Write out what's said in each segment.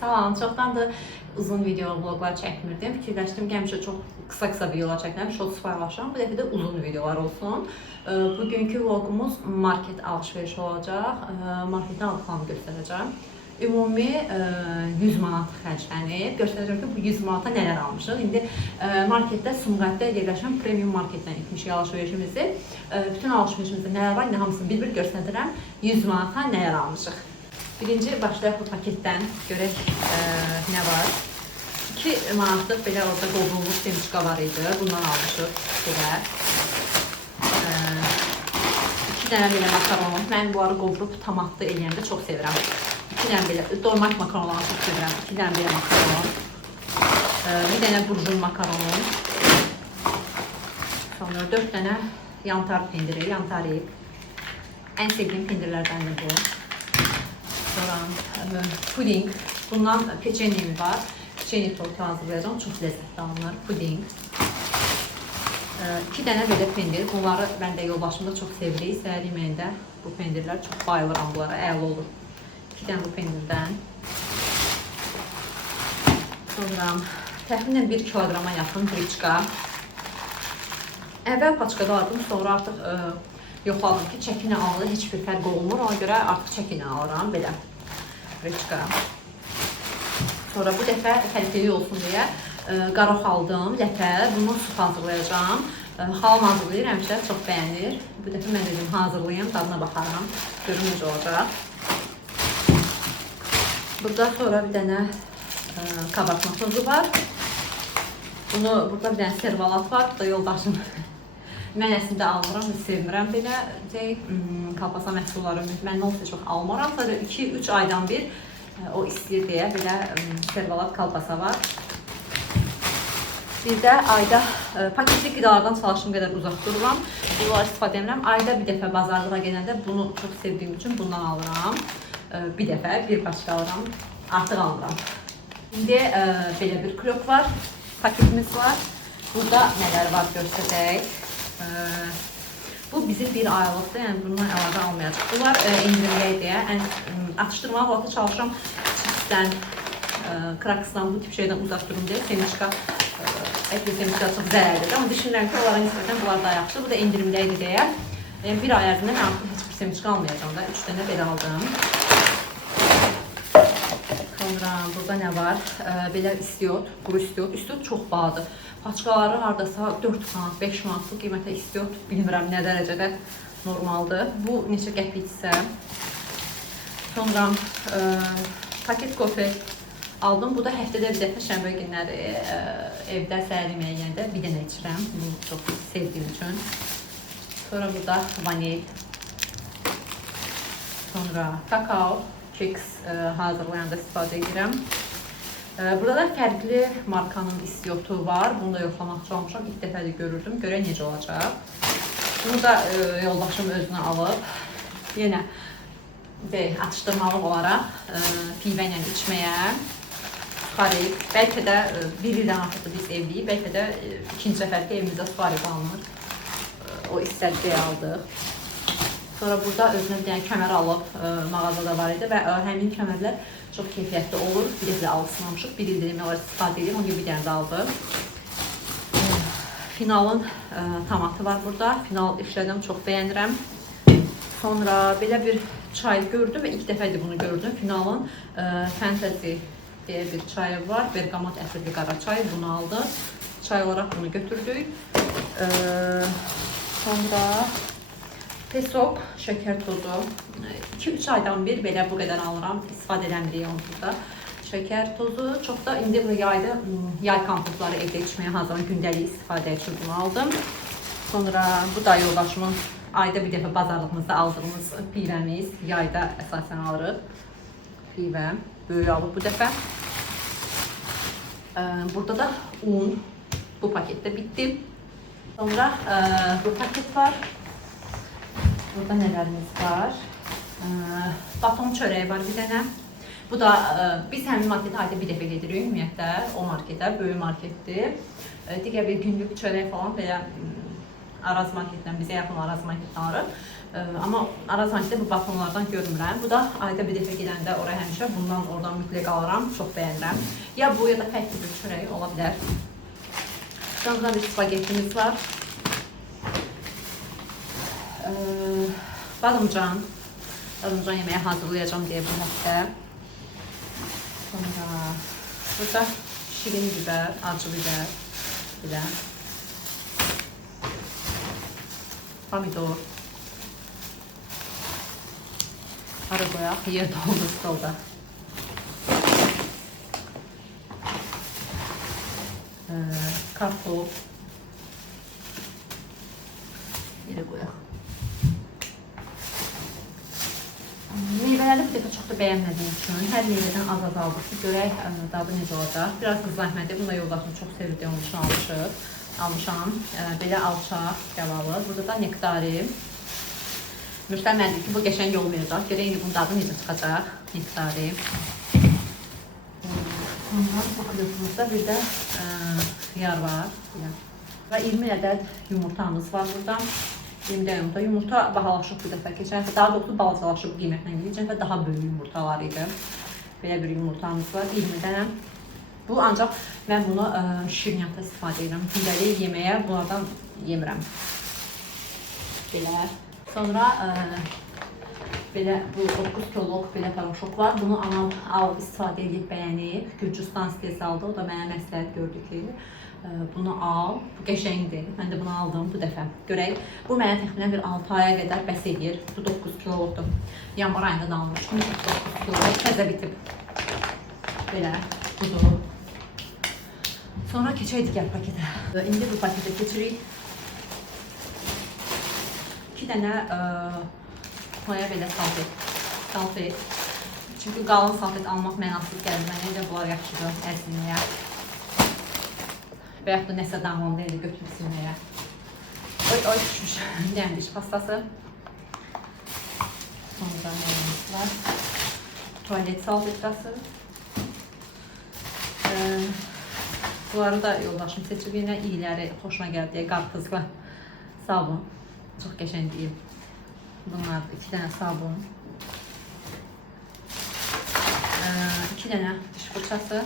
Salam, çoxdandır uzun video vloglar çəkmirdim. Fikirləşdim ki, həmişə çox qısa videolar çəkirəm, shorts paylaşıram. Bu dəfə də uzun videolar olsun. Bugünkü vlogumuz market alış-verişi olacaq. Marketin aldıqlarını göstərəcəm. Ümumi 100 manat xərclənib. Göstərəcəm ki, bu 100 manata nələr almışıq. İndi marketdə, Sumqayıtda yerləşən premium marketdən etmişik alış-verişimizi. Bütün alış-verişimizdə nələr var, hamısını bir-bir göstərirəm. 100 manata nələr almışıq. Birinci başlayaq bu paketdən, görək nə var. 2 manatlıq belə orada qovrulmuş semçika var idi, bundan almışıq belə. 2 dənə belə makaron, mən bunları qovurub tomatlı eləyəndə çox sevirəm. 2 dənə belə, doymak makaronları çox sevirəm, 2 dənə belə makaron. Bir dənə burjun makaronum. Sonra 4 dənə yantar pendiri, yantarik. Ən sevdiyim pendirlərdən də bu. Sonra puding, bundan peçenyem var. Peçenye tortu hazırlayacağım, çox ləzzətli alınır, puding. 2 dənə belə pendir, bunları mən də yoldaşımda çox sevirik. Səhər yeməyində bu pendirlər çox bayılıram bunlara, əla olur. 2 dənə bu pendirdən. Sonra təxminən 1 kilograma yaxın qriçka. Əvvəl paçkada aldım, sonra artıq yoxladım ki, çəkinə alır, heç bir fərq olmur. Ona görə artıq çəkinə alıram, belə qriçka. Sonra bu dəfə kaliteli olsun deyə qarox aldım, ləpə. Bundan su hazırlayacağım. Xalam hazırlayır, həmişə çox bəyənir. Bu dəfə mən dedim hazırlayayım, dadına baxaram. Görün necə olacaq. Burada sonra bir dənə kabartma tozu var. Burada bir dənə servalat var. Bu da yoldaşım. Mən əslində almıram, sevmirəm belə kalpasa məhsulları. Mən olsa çox almıram. Sadəcə 2-3 aydan bir o istəyir deyə belə servalat kalpasa var. Bir də ayda paketli qidalardan çalışdığım qədər uzaq dururam. Bunları istifadə edirəm. Ayda bir dəfə bazarlığa gələndə bunu çox sevdiyim üçün bundan alıram. Bir dəfə, bir paçka alıram. Artıq almıram. İndi belə bir krok var. Paketimiz var. Burada nələr var göstərək. Bu bizim bir aylıqdır, yəni bundan əlavə almayacaq. Bunlar indirimdə deyə, atışdırmalı vaxtı çalışıram çipsdən, kraksdan, bu tip şeydən uzaq durun deyə. Semçika, ətli semçika çox zərərlidir. Amma düşünürəm ki, onlara nisbətən bunlar daha yaxşı. Bu da indirimdəydi deyə. Bir ay ərzində mən artıq heç bir semçika almayacağım da. 3 dənə belə aldım. Sonra burada nə var? Belə istiot, quru istiot. İstiot çox bahadır. Paçkaları hardasa 4 manat, 5 manatlıq qiymətə istiot, bilmirəm nə dərəcədə normaldır. Bu neçə qəpiksə. Sonra paket kofe aldım. Bu da həftədə bir dəfə şənbə günləri evdə səhər yeməyə yeyəndə bir dənə içirəm. Bunu çox sevdiyim üçün. Sonra burada vanil. Sonra kakao, keks hazırlayanda istifadə edirəm. Burada fərqli markanın istiotu var. Bunu da yoxlamaq çalışmışam. İlk dəfə də görürdüm. Görək necə olacaq. Bunu da yoldaşım özünə alıb. Yenə atışdırmalıq olaraq pivə ilə içməyə suxarib. Bəlkə də bir ildən artıq biz evliyik. Bəlkə də ikinci səfər ki, evimizdə suxarib alınır. O istədiyi aldıq. Sonra burada özünə bir dənə kəmər alıb mağazada var idi və həmin kəmərlər çox keyfiyyətli olur. Bir dəfə alışmamışıq. Bir ildir demək olar istifadə edirəm. O gibi bir dənə də aldım. Finalın tomatı var burada. Final işlədim, çox bəyənirəm. Sonra belə bir çay gördüm və ilk dəfədir bunu gördüm. Finalın Fantasy deyə bir çayı var. Bergamot ətirli qara çay. Bunu aldım. Çay olaraq bunu götürdük. Sonra pesok, şəkər tozu. 2-3 aydan bir belə bu qədər alıram. İstifadə eləmirik onsuz. Şəkər tozu. Çox da indi bu yayda yay kompotları evdə içməyə hazırlanan gündəlik istifadə üçün bunu aldım. Sonra bu da yoldaşımın ayda bir dəfə bazarlığımızda aldığımız pivəmiz. Yayda əsasən alırıq. Pivə. Böyük alıb bu dəfə. Burada da un. Bu paketdə bitdi. Sonra bu paket var. Burada nələrimiz var? Baton çörəyi var bir dənə. Bu da biz həmin marketə ayda bir dəfə gedirik ümumiyyətlə. O marketə, böyük marketdir. Digər bir günlük çörək falan belə Araz marketdən, bizə yaxın Araz marketdən alırıq. Amma Araz marketdə bu batonlardan görmürəm. Bu da ayda bir dəfə gedəndə oraya həmişə bundan oradan mütləq alıram. Çox bəyənirəm. Ya bu ya da fərqli bir çörək ola bilər. Sonra bir spagettimiz var. Badımcan yeməyi hazırlayacağım deyə bu həftə. Sonra burada şirin biber, acı biber, bir də pomidor. Ara qoyaq, yer doldu stolda. Kartof. Yerə qoyaq. Meyvələri bir dəfə çox da bəyənmədiyim üçün hər meyvədən az aldıq ki, görək dadı necə olacaq. Biraz qız zəhməti, bunu da yoldaşım çox sevdi, onun üçün almışam. Belə alçaq qəlavı. Burada da nektari. Mürsəl mənə deyir ki, bu qəşəng olmayacaq. Görək indi bunun dadı necə çıxacaq. Nektari. Ondan bu kılıfımızda bir də xiyar var. Və 20 ədəd yumurtamız var burada. 20 dənə yumurta. Yumurta bahalaşıb bu dəfə. Keçən dəfə daha doğrusu balacalaşıb qiymətlə gidiyor. Keçən dəfə daha böyük yumurtalar idi. Belə bir yumurtamız var. 20 dənə. Bu ancaq mən bunu şirniyyatda istifadə edirəm. Gündəlik yeməyə bunlardan yemirəm. Belə. Sonra belə bu 9 kiloluk belə paraşok var. Bunu anam alıb istifadə edib bəyənib. Gürcüstan istehsalda. O da mənə məsləhət gördü ki, bunu al. Bu qəşəngdir. Mən də bunu aldım bu dəfə. Görək. Bu mənə təxminən bir 6 aya qədər bəs edir. Bu 9 kilolukdur. Yanvar ayında da almışdım. 9 kiloluk təzə bitib. Belə. Budur. Sonra keçək digər paketə. İndi bu paketə keçirik. 2 dənə toya belə salfet. Çünki qalın salfet almaq mənasız gəlir mənə. Necə bunlar yaxşıdır əzilməyə. Və yaxud da nəsə damlandı elə götürüb silməyə. Oy düşmüş. Dənə diş pastası. Sonra nəyimiz var? Tualet salfetrası. Bunları da yoldaşım seçib yenə iyiləri xoşuna gəldi deyə qarpızlı sabun. Çox qəşəng deyil. Bunlar 2 dənə sabun. 2 dənə diş fırçası.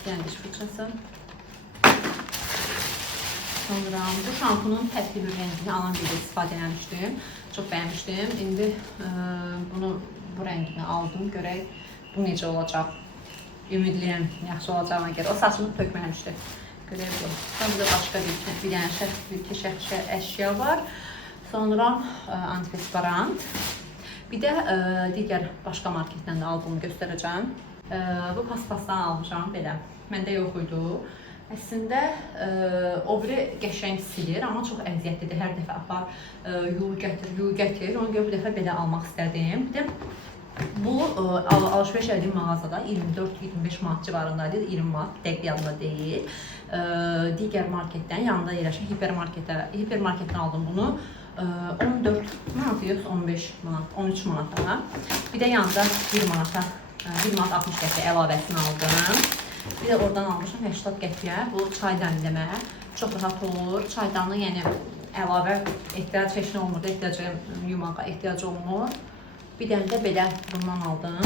2 dənə diş fırçası. Sonra bu şampunun fərqli bir rəngini alan bir istifadə etmişdim. Çox bəyənmişdim. İndi bunu bu rəngini aldım. Görək bu necə olacaq. Ümidliyəm yaxşı olacağına görə. O saçımı tökməmişdi. Görək bu. Sonra burada başqa bir dənə şəxsi əşya var. Sonra antiperspirant. Bir də digər başqa marketdən də aldığımı göstərəcəm. Bu paspasdan almışam belə. Məndə yox idi. Əslində o biri qəşəng silir, amma çox əziyyətlidir. Hər dəfə apar, yuyur gətir. Ona görə bu dəfə belə almaq istədim. Bir də bu alışveriş etdiyim mağazada 24-25 manat civarındaydı. 20 manat, dəqiq yadımda deyil. Digər marketdən, yanında yerləşən hipermarketdən aldım bunu. 14 manat yoxsa 15 manat, 13 manata. Bir də yanında 1 manat 60 qəpik əlavəsini aldım. Bir də oradan almışam 80 qəpiyə. Bu çay dəmləmə. Çox rahat olur. Çaydanlıq yəni əlavə ehtiyac heç nə olmur, yumağa ehtiyac olmur. Bir dənə də belə bundan aldım.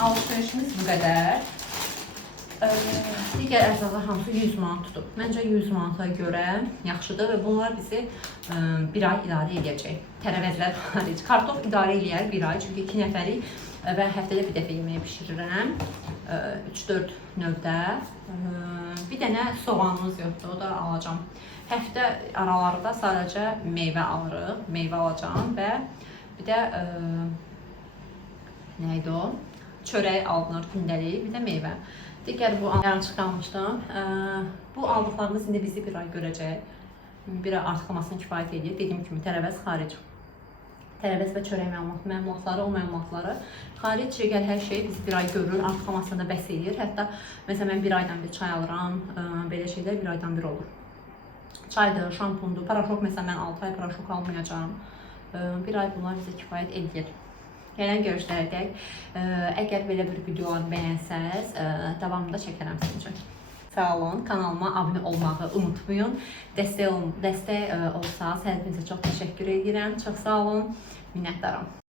Alışverişimiz bu qədər. Digər ərzaqlar hamısı 100 manat tutub. Məncə 100 manata görə yaxşıdır və bunlar bizi bir ay idarə edəcək. Tərəvəzlər haric. Kartof idarə eləyər bir ay, çünki 2 nəfərik və həftədə bir dəfə yeməyi bişirirəm. 3-4 növdə. Bir dənə soğanımız yoxdur, o da alacağım. Həftə aralarında sadəcə meyvə alırıq, meyvə alacağım və bir də nə idi o? Çörək alınır gündəlik, bir də meyvə. Digər bu yarımçıq qalmışdım. Bu aldıqlarımız indi bizi bir ay görəcək. Bir ay artıqlamasını kifayət edir. Dediyim kimi tərəvəz xaric. Tərəvəz və çörək məlumatları, o məlumatları xaric gəl hər şey bizi bir ay görür, artıqlamasını da bəs edir. Hətta məsələn mən bir aydan bir çay alıram, belə şeylər bir aydan bir olur. Çaydır, şampundur, paraşok məsələn mən 6 ay paraşok almayacağım. Bir ay bunlar bizə kifayət edir. Gələn görüşlərdə əgər belə bir videoları bəyənsəz, davamında çəkərəm sizin üçün. Sağ olun. Kanalıma abunə olmağı unutmayın. Dəstək olsanız hər birinizə çox təşəkkür edirəm. Çox sağ olun. Minnətdaram.